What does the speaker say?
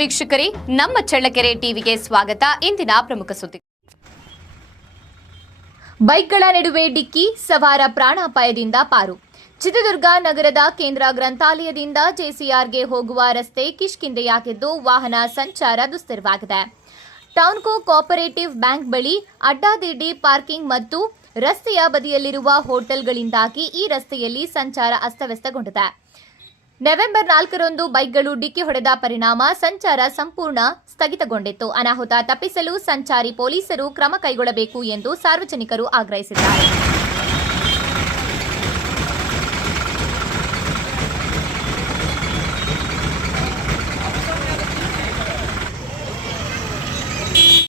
ವೀಕ್ಷಕರೇ, ನಮ್ಮ ಚಳ್ಳಕೆರೆ ಟಿವಿಗೆ ಸ್ವಾಗತ. ಇಂದಿನ ಪ್ರಮುಖ ಸುದ್ದಿ ಬೈಕ್ಗಳ ನಡುವೆ ಡಿಕ್ಕಿ, ಸವಾರ ಪ್ರಾಣಾಪಾಯದಿಂದ ಪಾರು. ಚಿತ್ರದುರ್ಗ ನಗರದ ಕೇಂದ್ರ ಗ್ರಂಥಾಲಯದಿಂದ ಜೆಸಿಆರ್ಗೆ ಹೋಗುವ ರಸ್ತೆ ಕಿಷ್ಕಿಂದೆಯಾಗಿದ್ದು ವಾಹನ ಸಂಚಾರ ದುಸ್ತರವಾಗಿದೆ. ಟೌನ್ಕೋ ಕೋಪರೇಟಿವ್ ಬ್ಯಾಂಕ್ ಬಳಿ ಅಡ್ಡಾದಿಡ್ಡಿ ಪಾರ್ಕಿಂಗ್ ಮತ್ತು ರಸ್ತೆಯ ಬದಿಯಲ್ಲಿರುವ ಹೋಟೆಲ್ಗಳಿಂದಾಗಿ ಈ ರಸ್ತೆಯಲ್ಲಿ ಸಂಚಾರ ಅಸ್ತವ್ಯಸ್ತಗೊಂಡಿದೆ. ನವೆಂಬರ್ ನಾಲ್ಕರಂದು ಬೈಕ್ಗಳು ಡಿಕ್ಕಿ ಹೊಡೆದ ಪರಿಣಾಮ ಸಂಚಾರ ಸಂಪೂರ್ಣ ಸ್ಥಗಿತಗೊಂಡಿತ್ತು. ಅನಾಹುತ ತಪ್ಪಿಸಲು ಸಂಚಾರಿ ಪೊಲೀಸರು ಕ್ರಮ ಕೈಗೊಳ್ಳಬೇಕು ಎಂದು ಸಾರ್ವಜನಿಕರು ಆಗ್ರಹಿಸಿದ್ದಾರೆ.